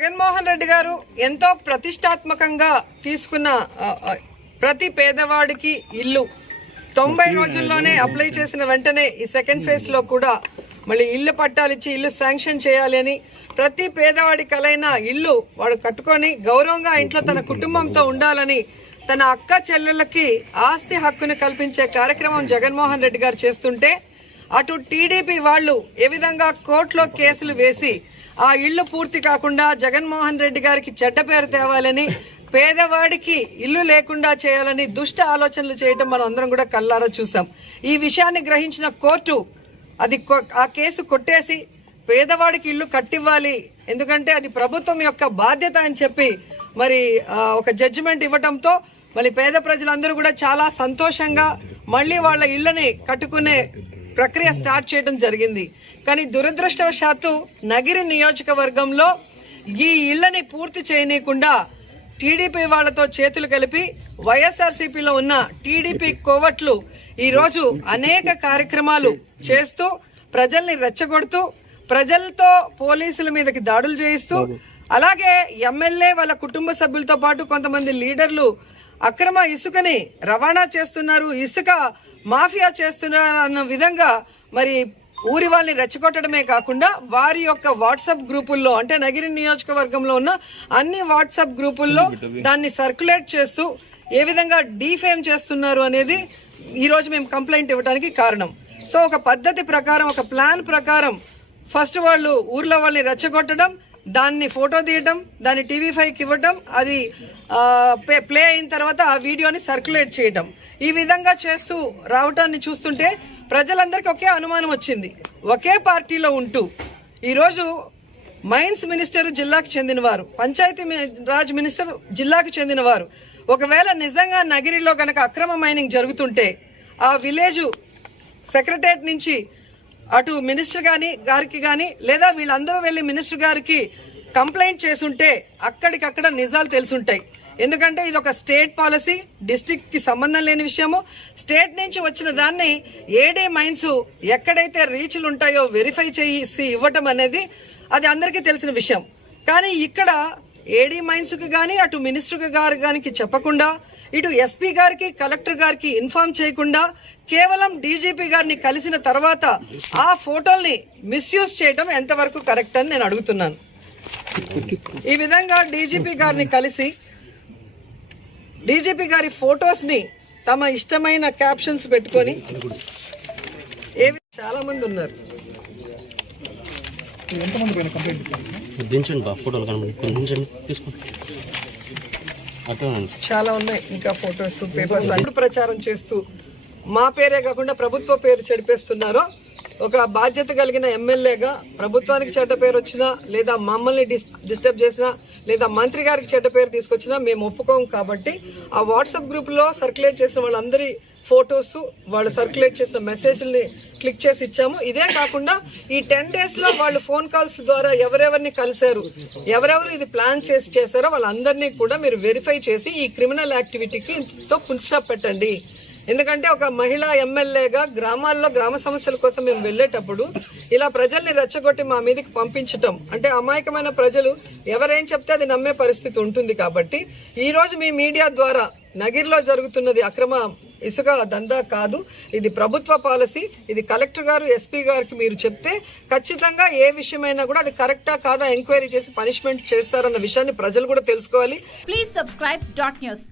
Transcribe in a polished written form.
జగన్మోహన్ రెడ్డి గారు ఎంతో ప్రతిష్టాత్మకంగా తీసుకున్న ప్రతి పేదవాడికి ఇల్లు 90 రోజుల్లోనే అప్లై చేసిన వెంటనే ఈ సెకండ్ ఫేజ్ లో కూడా మళ్ళీ ఇల్లు పట్టాలిచ్చి ఇల్లు శాంక్షన్ చేయాలి అని ప్రతి పేదవాడి కలైన ఇల్లు వాడు కట్టుకొని గౌరవంగా ఇంట్లో తన కుటుంబంతో ఉండాలని తన అక్క చెల్లెళ్ళకి ఆస్తి హక్కును కల్పించే కార్యక్రమం జగన్మోహన్ రెడ్డి గారు చేస్తుంటే అటు టీడీపీ వాళ్ళు ఏ విధంగా కోర్టులో కేసులు వేసి ఆ ఇల్లు పూర్తి కాకుండా జగన్మోహన్ రెడ్డి గారికి చెడ్డ పేరు తేవాలని పేదవాడికి ఇల్లు లేకుండా చేయాలని దుష్ట ఆలోచనలు చేయటం మనం అందరం కూడా కళ్ళారా చూసాం. ఈ విషయాన్ని గ్రహించిన కోర్టు ఆ కేసు కొట్టేసి పేదవాడికి ఇల్లు కట్టివ్వాలి, ఎందుకంటే అది ప్రభుత్వం యొక్క బాధ్యత అని చెప్పి మరి ఒక జడ్జిమెంట్ ఇవ్వటంతో మళ్ళీ పేద ప్రజలందరూ కూడా చాలా సంతోషంగా మళ్ళీ వాళ్ళ ఇళ్లని కట్టుకునే ప్రక్రియ స్టార్ట్ చేయడం జరిగింది. కానీ దురదృష్టవశాత్తు నగిరి నియోజకవర్గంలో ఈ ఇళ్లని పూర్తి చేయనీయకుండా టీడీపీ వాళ్లతో చేతులు కలిపి వైఎస్ఆర్సీపీలో ఉన్న టీడీపీ కోవట్లు ఈరోజు అనేక కార్యక్రమాలు చేస్తూ ప్రజల్ని రెచ్చగొడుతూ ప్రజలతో పోలీసుల మీదకి దాడులు చేయిస్తూ అలాగే ఎమ్మెల్యే వాళ్ళ కుటుంబ సభ్యులతో పాటు కొంతమంది లీడర్లు అక్రమ ఇసుకని రవాణా చేస్తున్నారు, ఇసుక మాఫియా చేస్తున్నారు అన్న విధంగా మరి ఊరి వాళ్ళని రెచ్చగొట్టడమే కాకుండా వారి యొక్క వాట్సాప్ గ్రూపుల్లో అంటే నగిరి నియోజకవర్గంలో ఉన్న అన్ని వాట్సాప్ గ్రూపుల్లో దాన్ని సర్క్యులేట్ చేస్తూ ఏ విధంగా డీఫేమ్ చేస్తున్నారు అనేది ఈరోజు మేము కంప్లైంట్ ఇవ్వడానికి కారణం. సో ఒక పద్ధతి ప్రకారం ఒక ప్లాన్ ప్రకారం ఫస్ట్ వాళ్ళు ఊర్లో వాళ్ళని రెచ్చగొట్టడం, దాన్ని ఫోటో తీయడం, దాన్ని టీవీ5కి ఇవ్వడం, అది ప్లే అయిన తర్వాత ఆ వీడియోని సర్క్యులేట్ చేయడం, ఈ విధంగా చేస్తూ రావటాన్ని చూస్తుంటే ప్రజలందరికీ ఒకే అనుమానం వచ్చింది. ఒకే పార్టీలో ఉంటూ ఈరోజు మైన్స్ మినిస్టర్ జిల్లాకు చెందినవారు, పంచాయతీ రాజ్ మినిస్టర్ జిల్లాకు చెందినవారు, ఒకవేళ నిజంగా నగిరిలో గనక అక్రమ మైనింగ్ జరుగుతుంటే ఆ విలేజ్ సెక్రటరేట్ నుంచి అటు మినిస్టర్ గారికి కానీ లేదా వీళ్ళందరూ వెళ్ళి మినిస్టర్ గారికి కంప్లైంట్ చేసుంటే అక్కడికక్కడ నిజాలు తెలుసుంటాయి. ఎందుకంటే ఇది ఒక స్టేట్ పాలసీ, డిస్ట్రిక్ట్ కి సంబంధం లేని విషయము. స్టేట్ నుంచి వచ్చిన దాన్ని ఏడీ మైన్స్ ఎక్కడైతే రీచ్లు ఉంటాయో వెరిఫై చేసి ఇవ్వటం అనేది అది అందరికీ తెలిసిన విషయం. కానీ ఇక్కడ ఏడీ మైన్స్ కి గానీ అటు మినిస్టర్ గారికి చెప్పకుండా ఇటు ఎస్పీ గారికి కలెక్టర్ గారికి ఇన్ఫార్మ్ చేయకుండా కేవలం డీజీపీ గారిని కలిసిన తర్వాత ఆ ఫోటోల్ని మిస్యూజ్ చేయడం ఎంతవరకు కరెక్ట్ అని నేను అడుగుతున్నాను. ఈ విధంగా డీజీపీ గారిని కలిసి డీజీపీ గారి ఫొటోస్ ని తమ ఇష్టమైన క్యాప్షన్స్ పెట్టుకొని చాలా మంది ఉన్నారు. చాలా ఉన్నాయి ఇంకా ఫొటోస్, పేపర్స్ అన్ని ప్రచారం చేస్తూ మా పేరే కాకుండా ప్రభుత్వ పేరు చెడిపేస్తున్నారో ఒక బాధ్యత కలిగిన ఎమ్మెల్యేగా ప్రభుత్వానికి చెడ్డ పేరు వచ్చినా లేదా మమ్మల్ని డిస్టర్బ్ చేసినా లేదా మంత్రి గారికి చెడ్డ పేరు తీసుకొచ్చినా మేము ఒప్పుకోము. కాబట్టి ఆ వాట్సాప్ గ్రూప్లో సర్క్యులేట్ చేసిన వాళ్ళందరి ఫొటోస్, వాళ్ళు సర్క్యులేట్ చేసిన మెసేజ్ని క్లిక్ చేసి ఇచ్చాము. ఇదే కాకుండా ఈ 10 days లో వాళ్ళు ఫోన్ కాల్స్ ద్వారా ఎవరెవరిని కలిశారు, ఎవరెవరు ఇది ప్లాన్ చేశారో వాళ్ళందరినీ కూడా మీరు వెరిఫై చేసి ఈ క్రిమినల్ యాక్టివిటీకి ఫుల్ స్టాప్ పెట్టండి. ఎందుకంటే ఒక మహిళా ఎమ్మెల్యేగా గ్రామాల్లో గ్రామ సమస్యల కోసం మేము వెళ్ళేటప్పుడు ఇలా ప్రజల్ని రెచ్చగొట్టి మా మీదకి పంపించటం అంటే అమాయకమైన ప్రజలు ఎవరేం చెప్తే అది నమ్మే పరిస్థితి ఉంటుంది. కాబట్టి ఈ రోజు మీ మీడియా ద్వారా నగిరిలో జరుగుతున్నది అక్రమ ఇసుక దందా కాదు, ఇది ప్రభుత్వ పాలసీ. ఇది కలెక్టర్ గారు ఎస్పీ గారికి మీరు చెప్తే ఖచ్చితంగా ఏ విషయమైనా కూడా అది కరెక్టా కాదా ఎంక్వైరీ చేసి పనిష్మెంట్ చేస్తారన్న విషయాన్ని ప్రజలు కూడా తెలుసుకోవాలి. Please subscribe .news